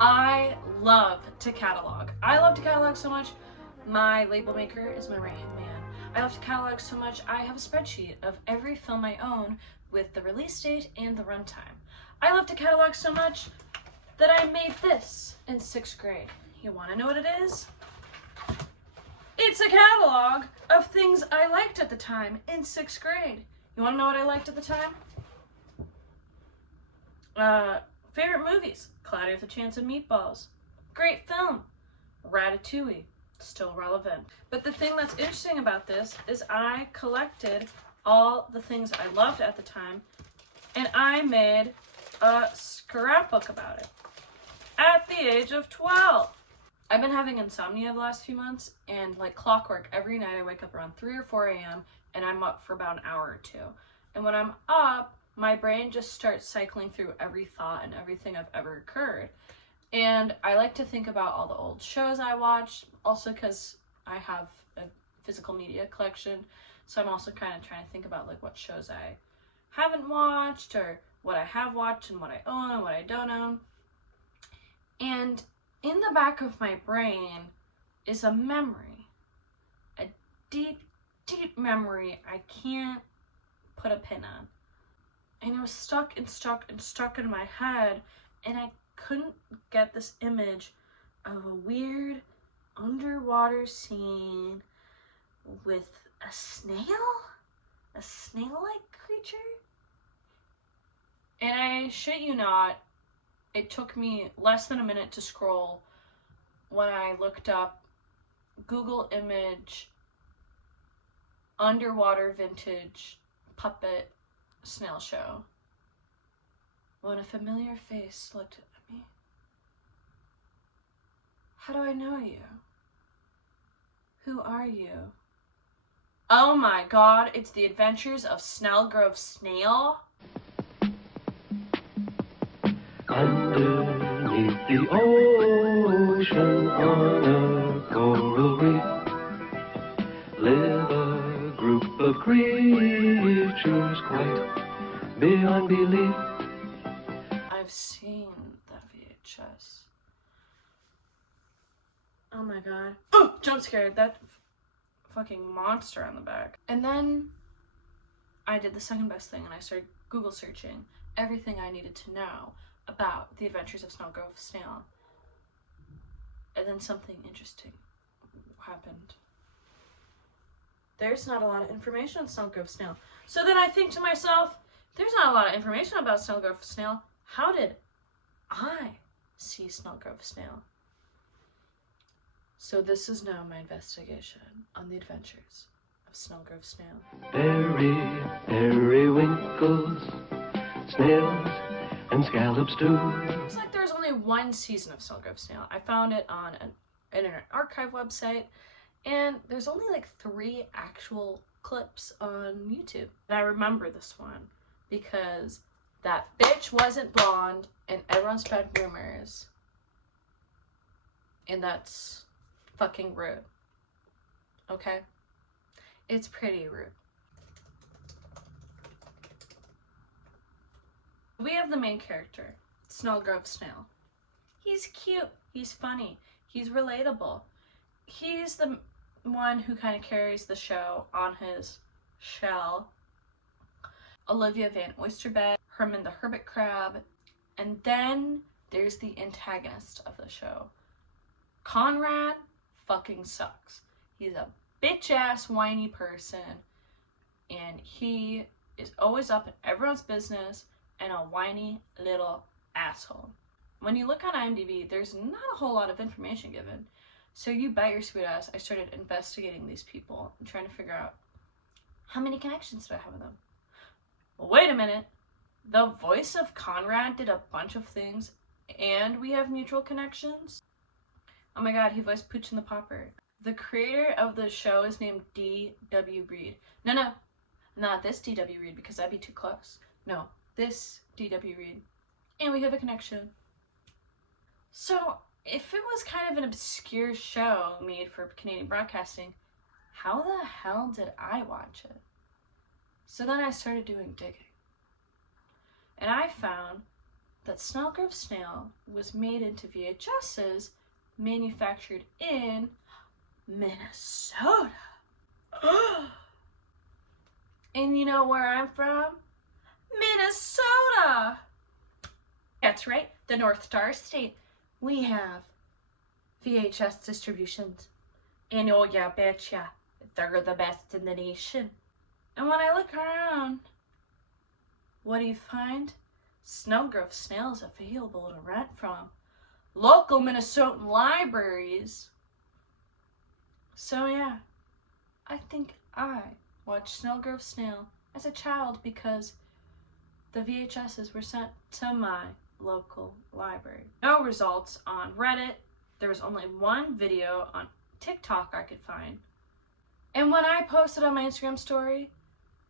I love to catalog. I love to catalog so much. My label maker is my right-hand man. I love to catalog so much. I have a spreadsheet of every film I own with the release date and the runtime. I love to catalog so much that I made this in 6th grade. You want to know what it is? It's a catalog of things I liked at the time in 6th grade. You want to know what I liked at the time? Favorite movies: Cloudy with a Chance of Meatballs. Great film: Ratatouille. Still relevant. But the thing that's interesting about this is I collected all the things I loved at the time, and I made a scrapbook about it at the age of 12. I've been having insomnia the last few months, and like clockwork, every night I wake up around 3 or 4 a.m. and I'm up for about an hour or two. And when I'm up, my brain just starts cycling through every thought and everything I've ever occurred. And I like to think about all the old shows I watched, also because I have a physical media collection. So I'm also kind of trying to think about like what shows I haven't watched, or what I have watched and what I own and what I don't own. And in the back of my brain is a memory, a deep, deep memory I can't put a pin on. And it was stuck in my head, and I couldn't get this image of a weird underwater scene with a snail? A snail-like creature? And I shit you not, it took me less than a minute to scroll when I looked up Google image underwater vintage puppet snail show, when a familiar face looked at me. How do I know you? Who are you? Oh my god, it's the adventures of Snelgrove Snail. Underneath the ocean on a coral reef live a group of creatures quite beyond belief. I've seen that VHS. Oh my god. Oh, jump scared. That fucking monster on the back. And then I did the second best thing, and I started Google searching everything I needed to know about the adventures of Snelgrove Snail. And then something interesting happened. There's not a lot of information on Snelgrove Snail. So then I think to myself, there's not a lot of information about Snelgrove Snail. How did I see Snelgrove Snail? So this is now my investigation on the adventures of Snelgrove Snail. Very, periwinkles, snails, and scallops too. Looks like there's only one season of Snelgrove Snail. I found it on an Internet Archive website, and there's only like 3 actual clips on YouTube. And I remember this one because that bitch wasn't blonde, and everyone spread rumors. And that's fucking rude. Okay? It's pretty rude. We have the main character, Snelgrove Snail. He's cute, he's funny, he's relatable. He's the one who kind of carries the show on his shell. Olivia Van Oysterbed, Herman the Hermit Crab, and then there's the antagonist of the show. Conrad fucking sucks. He's a bitch-ass whiny person, and he is always up in everyone's business and a whiny little asshole. When you look on IMDb, there's not a whole lot of information given. So you bet your sweet ass I started investigating these people and trying to figure out, how many connections do I have with them? Well, wait a minute. The voice of Conrad did a bunch of things, and we have mutual connections? Oh my god, he voiced Pooch and the Popper. The creator of the show is named D.W. Reed. No, not this D.W. Reed, because that'd be too close. No, this D.W. Reed. And we have a connection. So, if it was kind of an obscure show made for Canadian broadcasting, how the hell did I watch it? So then I started doing digging. And I found that Snelgrove Snail was made into VHSs manufactured in Minnesota. And you know where I'm from? Minnesota! That's right, the North Star State. We have VHS distributions. And oh yeah, betcha, they're the best in the nation. And when I look around, what do you find? Snelgrove Snail is available to rent from local Minnesotan libraries. So yeah, I think I watched Snelgrove Snail as a child because the VHSs were sent to my local library. No results on Reddit. There was only one video on TikTok I could find. And when I posted on my Instagram story,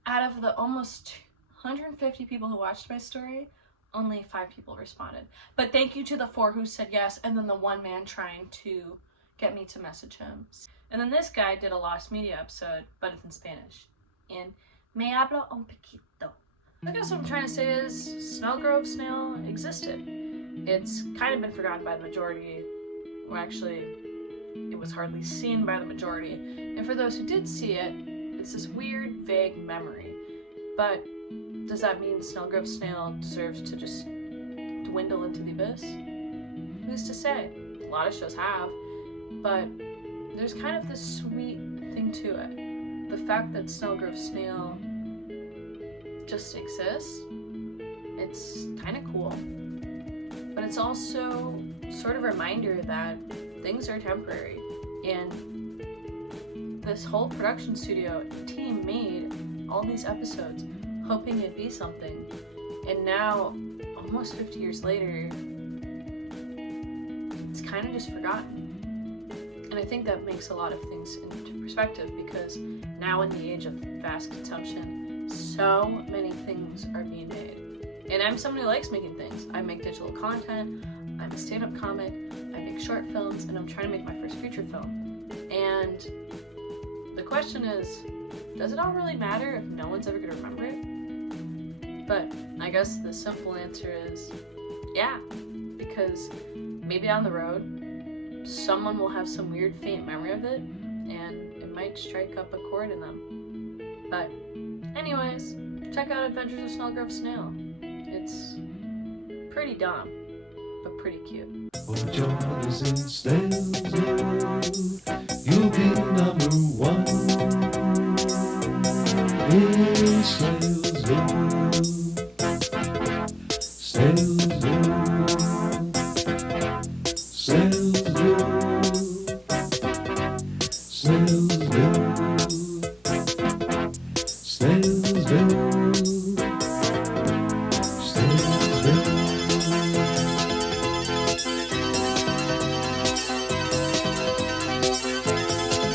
out of the almost 150 people who watched my story, only 5 people responded. But thank you to the 4 who said yes, and then the one man trying to get me to message him. And then this guy did a Lost Media episode, but it's in Spanish. In Me hablo un poquito. I guess what I'm trying to say is Snelgrove Snail existed. It's kind of been forgotten by the majority. Well, actually, it was hardly seen by the majority. And for those who did see it, it's this weird, vague memory. But does that mean Snelgrove Snail deserves to just dwindle into the abyss? Who's to say? A lot of shows have, but there's kind of this sweet thing to it. The fact that Snelgrove Snail just exists, it's kind of cool. But it's also sort of a reminder that things are temporary. And this whole production studio team made all these episodes hoping it'd be something. And now, almost 50 years later, it's kind of just forgotten. And I think that makes a lot of things into perspective because now in the age of fast consumption, so many things are being made. And I'm someone who likes making things. I make digital content, I'm a stand-up comic, I make short films, and I'm trying to make my first feature film. And the question is, does it all really matter if no one's ever going to remember it? But I guess the simple answer is, yeah, because maybe down the road, someone will have some weird faint memory of it, and it might strike up a chord in them. But anyways, check out Adventures of Snelgrove Snail. It's pretty dumb, but pretty cute. For Johnny's in Snail's you'll be number 1 in Snail's Snail's Snail's